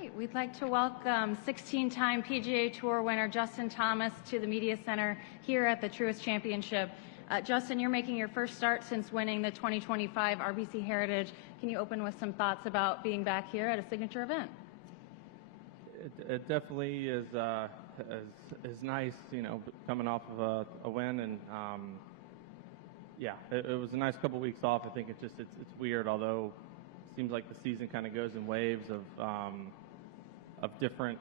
Great. We'd like to welcome 16-time PGA Tour winner Justin Thomas to the Media Center here at the Truist Championship. Justin, you're making your first start since winning the 2025 RBC Heritage. Can you open with some thoughts about being back here at a signature event? It definitely is nice, you know, coming off of a win, and yeah, it was a nice couple of weeks off. I think it's weird, although it seems like the season kind of goes in waves of different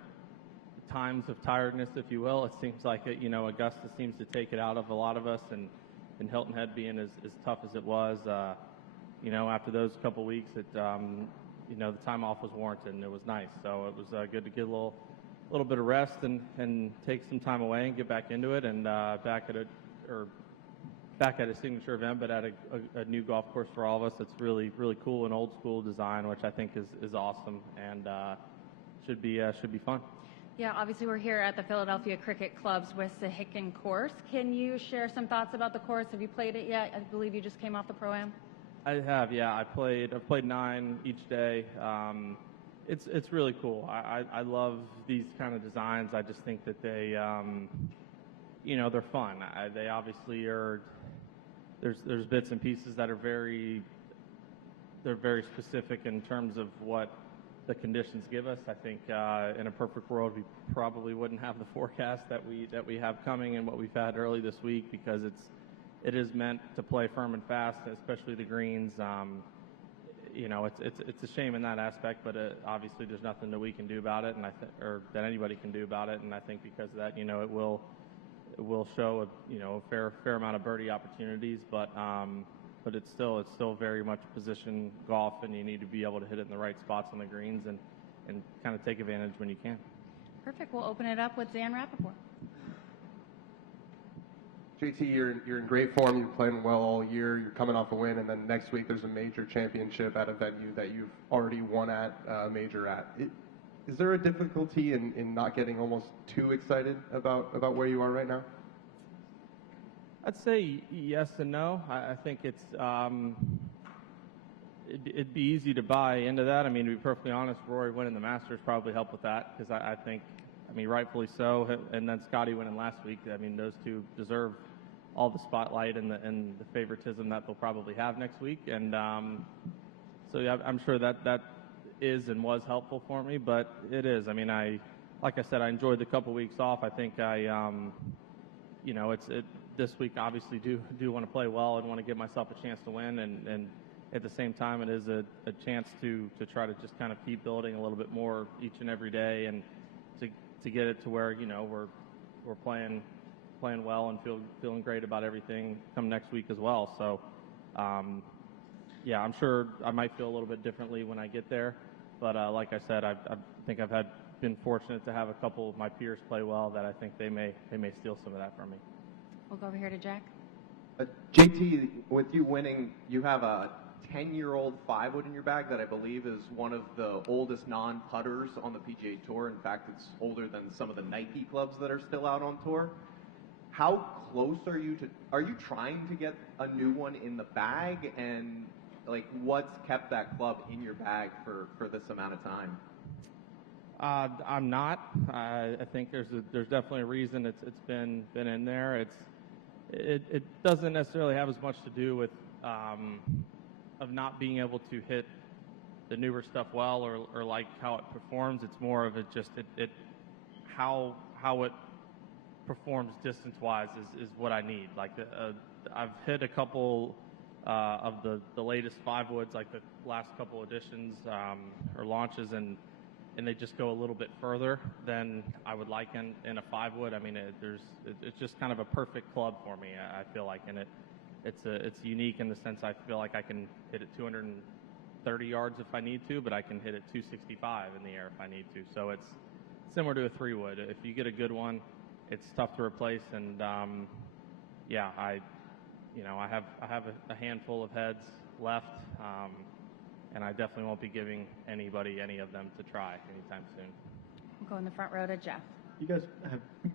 times of tiredness, if you will. It seems like you know, Augusta seems to take it out of a lot of us, and Hilton Head being as tough as it was, you know, after those couple of weeks, you know, the time off was warranted, and it was nice. So it was good to get a little bit of rest and take some time away and get back into it, and back at a signature event, but at a new golf course for all of us. It's really cool and old school design, which I think is awesome, and should be fun. Yeah, obviously we're here at the Philadelphia Cricket Club's Wissahickon course. Can you share some thoughts about the course? Have you played it yet? I believe you just came off the Pro-Am. I have, yeah. I've played 9 each day. It's really cool. I love these kind of designs. I just think that they, you know, they're fun. They obviously are. There's bits and pieces that are very specific in terms of what the conditions give us. I think in a perfect world we probably wouldn't have the forecast that we have coming and what we've had early this week, because it is meant to play firm and fast, especially the greens. You know, it's a shame in that aspect, but obviously there's nothing that we can do about it, or that anybody can do about it. And I think because of that, you know, it will show a fair amount of birdie opportunities, but it's still very much position golf, and you need to be able to hit it in the right spots on the greens and kind of take advantage when you can. Perfect. We'll open it up with Dan Rappaport. JT, you're in great form. You're playing well all year. You're coming off a win, and then next week there's a major championship at a venue that you've already won at a major at. Is there a difficulty in not getting almost too excited about where you are right now? I'd say yes and no. I think it'd be easy to buy into that. I mean, to be perfectly honest, Rory winning the Masters probably helped with that, because I think, I mean, rightfully so, and then Scotty winning last week. I mean, those two deserve all the spotlight and the favoritism that they'll probably have next week. And so yeah, I'm sure that is and was helpful for me, but it is. I mean, like I said, I enjoyed the couple weeks off. I think you know, this week obviously do want to play well and want to give myself a chance to win, and at the same time it is a chance to try to just kind of keep building a little bit more each and every day, and to get it to where, you know, we're playing well and feeling great about everything come next week as well. So yeah, I'm sure I might feel a little bit differently when I get there, but like I said, I think I've been fortunate to have a couple of my peers play well that I think they may steal some of that from me. We'll go over here to Jack. JT, with you winning, you have a 10-year-old 5-wood in your bag that I believe is one of the oldest non-putters on the PGA Tour. In fact, it's older than some of the Nike clubs that are still out on tour. How close are you trying to get a new one in the bag, and like what's kept that club in your bag for this amount of time? I'm not. I think there's definitely a reason it's been in there. It doesn't necessarily have as much to do with of not being able to hit the newer stuff well, or like how it performs. It's more of how it performs distance-wise is what I need. Like I've hit a couple of the latest 5-woods, like the last couple editions or launches, and they just go a little bit further than I would like in a 5-wood. I mean, it's just kind of a perfect club for me, I feel like, and it's unique in the sense I feel like I can hit it 230 yards if I need to, but I can hit it 265 in the air if I need to. So it's similar to a 3-wood. If you get a good one, it's tough to replace, and yeah, I have a handful of heads left. And I definitely won't be giving anybody any of them to try anytime soon. We'll go in the front row to Jeff. You guys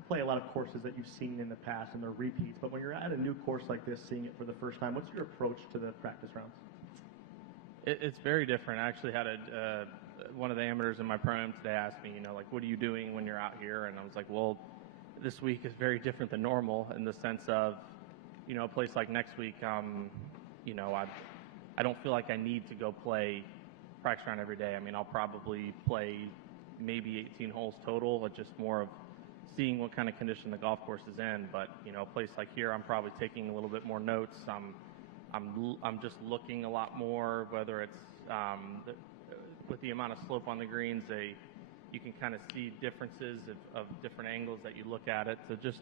play a lot of courses that you've seen in the past, and they're repeats. But when you're at a new course like this, seeing it for the first time, what's your approach to the practice rounds? It's very different. I actually had one of the amateurs in my program today asked me, like, what are you doing when you're out here? And I was like, well, this week is very different than normal in the sense of, a place like next week, I don't feel like I need to go play practice round every day. I mean, I'll probably play maybe 18 holes total. It's just more of seeing what kind of condition the golf course is in. But, a place like here, I'm probably taking a little bit more notes. I'm just looking a lot more, whether it's with the amount of slope on the greens, you can kind of see differences of different angles that you look at it. So just,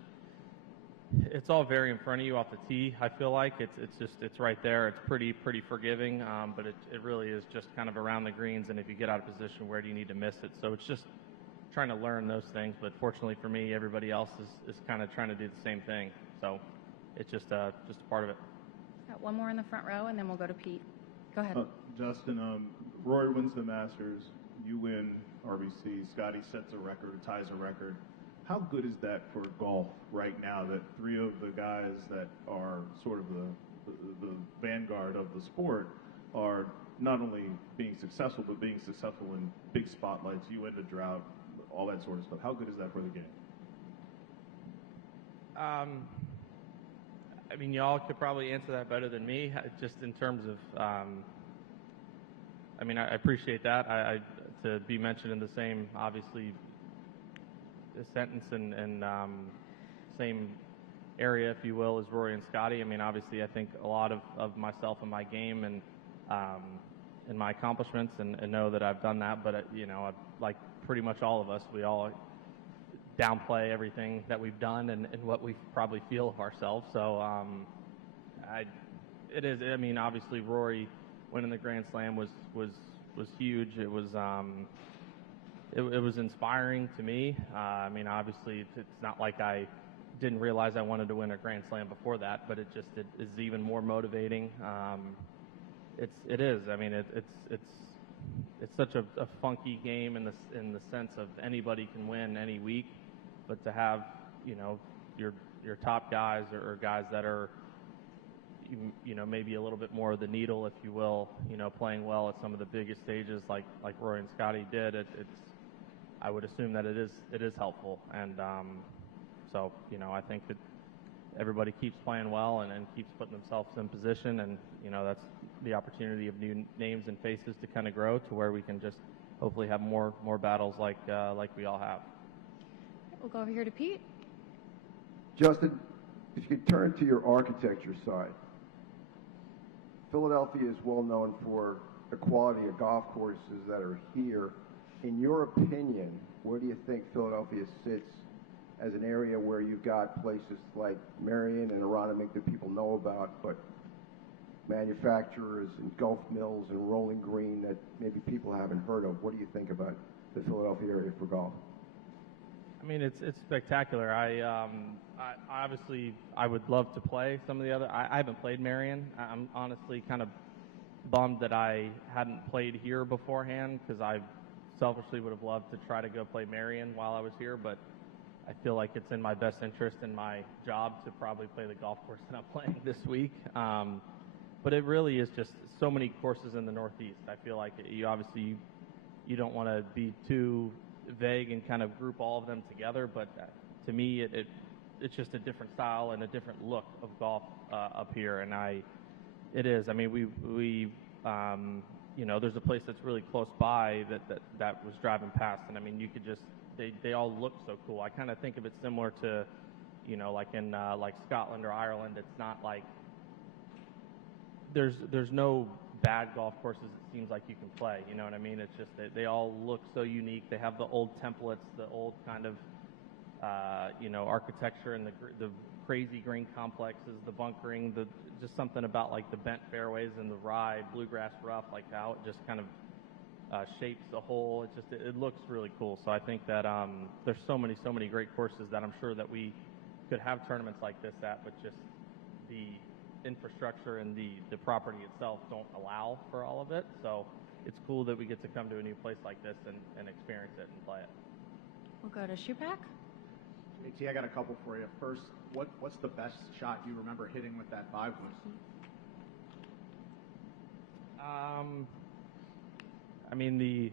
it's all very in front of you off the tee. I feel like it's right there. It's pretty forgiving, but it really is just kind of around the greens. And if you get out of position, where do you need to miss it? So it's just trying to learn those things. But fortunately for me, everybody else is kind of trying to do the same thing. So it's just a part of it. Got one more in the front row, and then we'll go to Pete. Go ahead. Justin, Rory wins the Masters. You win RBC. Scotty sets a record, ties a record. How good is that for golf right now that three of the guys that are sort of the vanguard of the sport are not only being successful, but being successful in big spotlights, you end a drought, all that sort of stuff? How good is that for the game? I mean, y'all could probably answer that better than me, just in terms of, I mean, I appreciate that. To be mentioned in the same, obviously, sentence and same area, if you will, as Rory and Scotty. I mean, obviously, I think a lot of myself and my game and my accomplishments, and know that I've done that. But like pretty much all of us, we all downplay everything that we've done and what we probably feel of ourselves. So it is. I mean, obviously, Rory winning the Grand Slam was huge. It was inspiring to me. I mean, obviously, it's not like I didn't realize I wanted to win a Grand Slam before that, but it is even more motivating. It is. I mean, it's such a funky game in the sense of anybody can win any week, but to have your top guys or guys that are maybe a little bit more of the needle, if you will, playing well at some of the biggest stages like Rory and Scotty did, I would assume that it is helpful. And so I think that everybody keeps playing well and keeps putting themselves in position, and that's the opportunity of new names and faces to kind of grow to where we can just hopefully have more battles like we all have. We'll go over here to Pete. Justin, if you could turn to your architecture side. Philadelphia is well known for the quality of golf courses that are here. In your opinion, where do you think Philadelphia sits as an area where you've got places like Marion and Aronimink that people know about, but manufacturers and Gulf Mills and Rolling Green that maybe people haven't heard of? What do you think about the Philadelphia area for golf? I mean, it's spectacular. I obviously I would love to play some of the other. I haven't played Marion. I'm honestly kind of bummed that I hadn't played here beforehand, because I selfishly would have loved to try to go play Marion while I was here, but I feel like it's in my best interest in my job to probably play the golf course that I'm playing this week. But it really is just so many courses in the Northeast. I feel like you don't want to be too vague and kind of group all of them together, but to me it's just a different style and a different look of golf up here, and it is. I mean, we there's a place that's really close by that was driving past, and I mean, you could just they all look so cool. I kind of think of it similar to like in like Scotland or Ireland. It's not like there's no bad golf courses it seems like you can play, you know what I mean? It's just they all look so unique. They have the old templates, the old kind of architecture, and the crazy green complexes, the bunkering, just something about like the bent fairways and the ride, bluegrass rough, like how it just kind of shapes the hole. It looks really cool. So I think that there's so many great courses that I'm sure that we could have tournaments like this at, but just the infrastructure and the property itself don't allow for all of it. So it's cool that we get to come to a new place like this and experience it and play it. We'll go to Shupak. JT, I got a couple for you. First, what's the best shot you remember hitting with that 5-wood? I mean,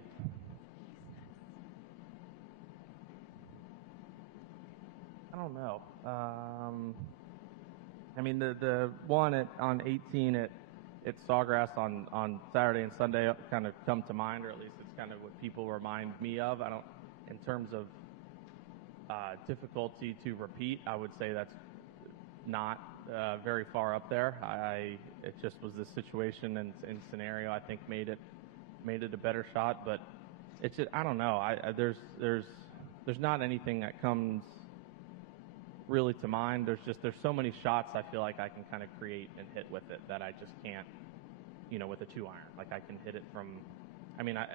don't know. I mean, the one on 18 at Sawgrass on Saturday and Sunday kind of come to mind, or at least it's kind of what people remind me of. I don't, in terms of difficulty to repeat, I would say that's not very far up there. It just was this situation and scenario I think made it a better shot, but it's just, I don't know. There's not anything that comes really to mind. There's so many shots I feel like I can kind of create and hit with it that I just can't, with a 2-iron. Like I can hit it from, I mean, I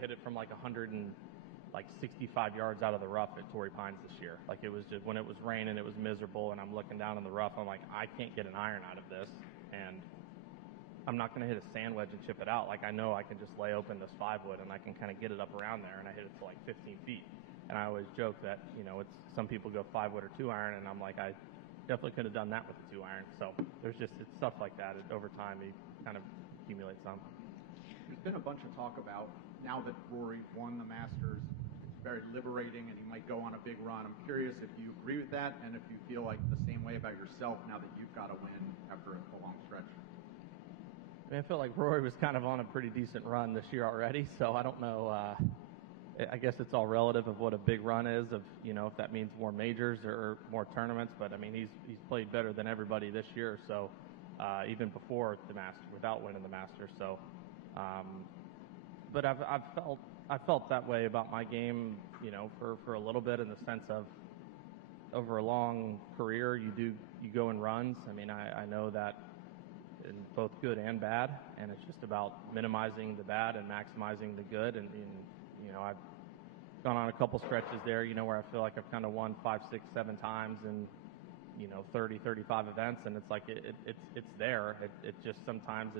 hit it from like 165 yards out of the rough at Torrey Pines this year. Like it was just, when it was raining, it was miserable, and I'm looking down in the rough, I'm like, I can't get an iron out of this, and I'm not going to hit a sand wedge and chip it out. Like I know I can just lay open this 5-wood and I can kind of get it up around there, and I hit it to like 15 feet. And I always joke that, it's some people go 5-wood or 2-iron, and I'm like, I definitely could have done that with a 2-iron. So it's stuff like that. Over time, you kind of accumulate some. There's been a bunch of talk about, now that Rory won the Masters, it's very liberating and he might go on a big run. I'm curious if you agree with that, and if you feel like the same way about yourself now that you've got a win after a long stretch. I mean, I feel like Rory was kind of on a pretty decent run this year already, so I don't know. I guess it's all relative of what a big run is, of if that means more majors or more tournaments. But I mean, he's played better than everybody this year, so even before the Masters, without winning the Masters. So, but I felt that way about my game, for a little bit, in the sense of, over a long career, you go in runs. I mean, I know that in both good and bad, and it's just about minimizing the bad and maximizing the good. And I've gone on a couple stretches there, where I feel like I've kind of won 5, 6, 7 times in 30, 35 events, and it's like it's there. It just, sometimes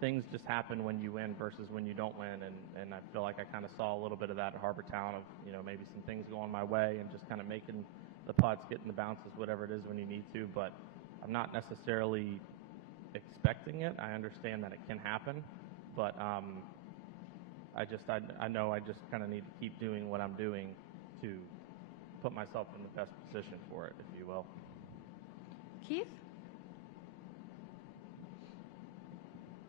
things just happen when you win versus when you don't win, and I feel like I kind of saw a little bit of that at Harbour Town, of maybe some things going my way and just kind of making the putts, getting the bounces, whatever it is when you need to. But I'm not necessarily expecting it. I understand that it can happen, but I know I just kind of need to keep doing what I'm doing to put myself in the best position for it, if you will. Keith?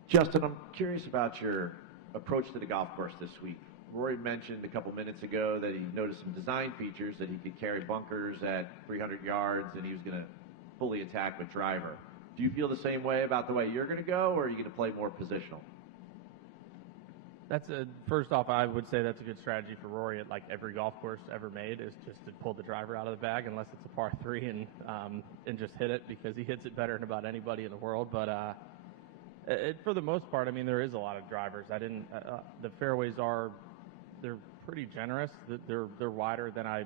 Justin, I'm curious about your approach to the golf course this week. Rory mentioned a couple minutes ago that he noticed some design features, that he could carry bunkers at 300 yards, and he was going to fully attack with driver. Do you feel the same way about the way you're going to go, or are you going to play more positional? First off, I would say that's a good strategy for Rory at like every golf course ever made, is just to pull the driver out of the bag, unless it's a par 3, and just hit it, because he hits it better than about anybody in the world. But for the most part, I mean, there is a lot of drivers. The fairways they're pretty generous. They're wider than I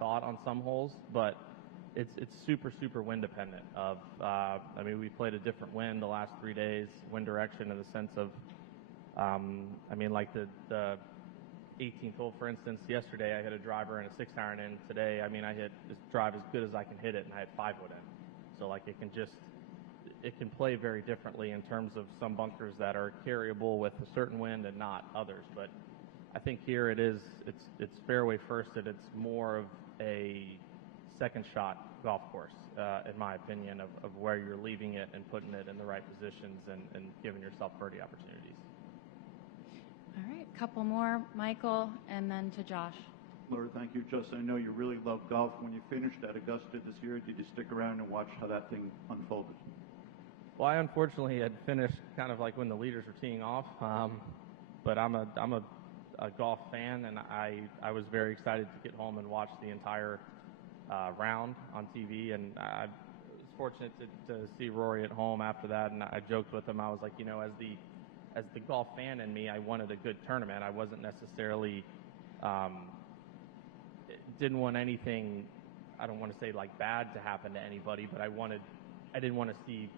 thought on some holes, but it's super, super wind dependent. I mean, we played a different wind the last 3 days, wind direction, in the sense of, I mean, like the 18th hole, for instance, yesterday I hit a driver and a 6-iron in. Today, I mean, I hit this drive as good as I can hit it, and I had 5-wood in. So like it can play very differently in terms of some bunkers that are carryable with a certain wind and not others. But I think here it's fairway first, and it's more of a second shot golf course, in my opinion, of where you're leaving it and putting it in the right positions and giving yourself birdie opportunities. All right, couple more, Michael, and then to Josh. Laura, thank you. Justin, I know you really love golf. When you finished at Augusta this year, did you stick around and watch how that thing unfolded? Well, I unfortunately had finished kind of like when the leaders were teeing off, but I'm a golf fan, and I was very excited to get home and watch the entire round on TV, and I was fortunate to see Rory at home after that, and I joked with him. I was like, as the golf fan in me, I wanted a good tournament. I wasn't necessarily didn't want anything, I don't want to say like bad to happen to anybody, but I didn't want to see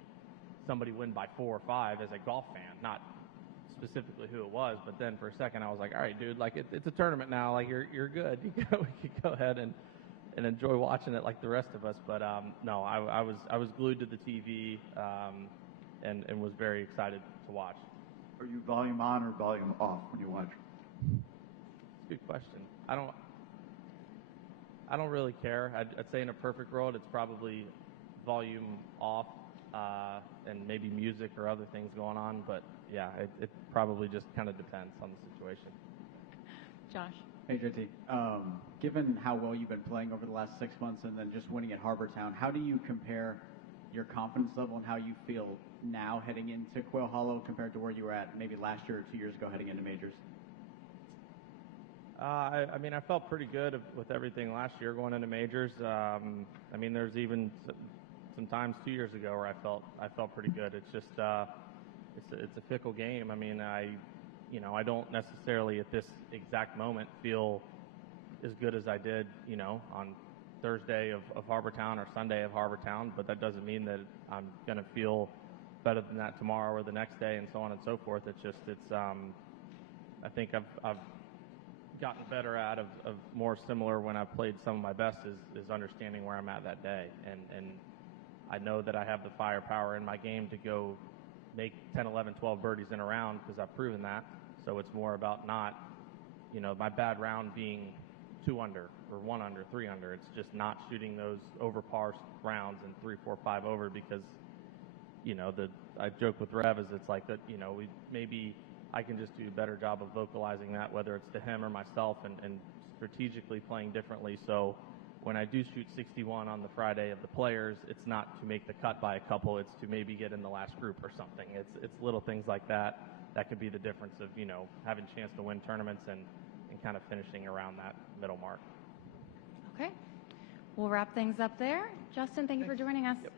somebody win by 4 or 5 as a golf fan, not specifically who it was. But then for a second I was like, all right, dude, like it's a tournament now, like you're good. We can go ahead and enjoy watching it like the rest of us. But no, I was glued to the TV, and was very excited to watch. Are you volume on or volume off when you watch? Good question. I I don't really care. I'd say in a perfect world, it's probably volume off and maybe music or other things going on. But yeah, it probably just kind of depends on the situation. Josh. Hey, JT. Given how well you've been playing over the last 6 months and then just winning at Harbortown, how do you compare your confidence level and how you feel now heading into Quail Hollow compared to where you were at maybe last year or 2 years ago heading into majors? I mean, I felt pretty good with everything last year going into majors. I mean, there's even some times 2 years ago where I felt pretty good. It's just it's a fickle game. I mean, I don't necessarily at this exact moment feel as good as I did, on Thursday of Harbortown or Sunday of Harbortown, but that doesn't mean that I'm going to feel better than that tomorrow or the next day and so on and so forth. I think I've gotten better out of more similar when I've played some of my best is understanding where I'm at that day. And I know that I have the firepower in my game to go make 10, 11, 12 birdies in a round because I've proven that. So it's more about not, my bad round being 2 under or 1 under, 3 under. It's just not shooting those over par rounds and 3, 4, 5 over because, I joke with Rev is it's like that, maybe I can just do a better job of vocalizing that, whether it's to him or myself, and strategically playing differently. So when I do shoot 61 on the Friday of the Players, it's not to make the cut by a couple, it's to maybe get in the last group or something. It's little things like that could be the difference of, having a chance to win tournaments and kind of finishing around that middle mark. Okay. We'll wrap things up there. Justin, thank you for joining us. Yep.